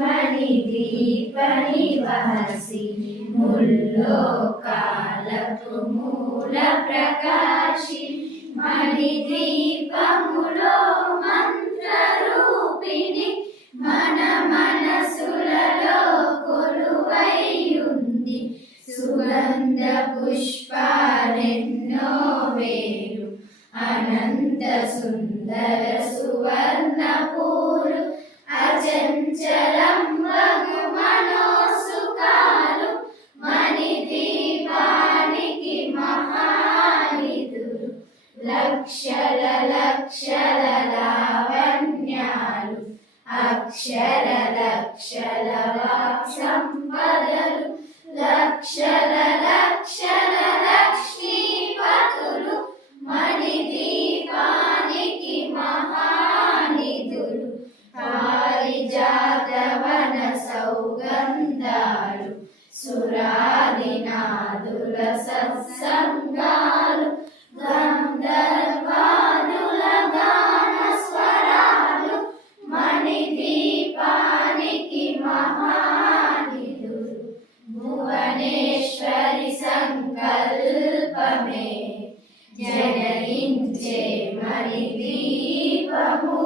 మణిదీప నివాసి ముల్లోకాలకు మూల ప్రకాశి మణిదీపములో మంత్రరూపిణి మన మనసులలో కొలువైయుంది సుగంధ పుష్పాలెన్నో వేరు అనంత సుందర సువర్ణ పూలు అచంచలం వగు మనోసుకాలు మణిదీపానికి మహానిధులు లక్షల లక్షల లావణ్యాలు అక్షర లక్షల సంపదలు లక్షల లక్షల లక్ష్మీపతులు మణిదీపానికి మహానిధులు పారిజాతవన సౌగంధాలు సురాదినాదుల సత్సంగాలు గంధర్వాదుల గాన స్వరాలు మణిదీపానికి మహానిధులు భువనేశ్వరి సంకల్పమే జనయించే మణిదీపము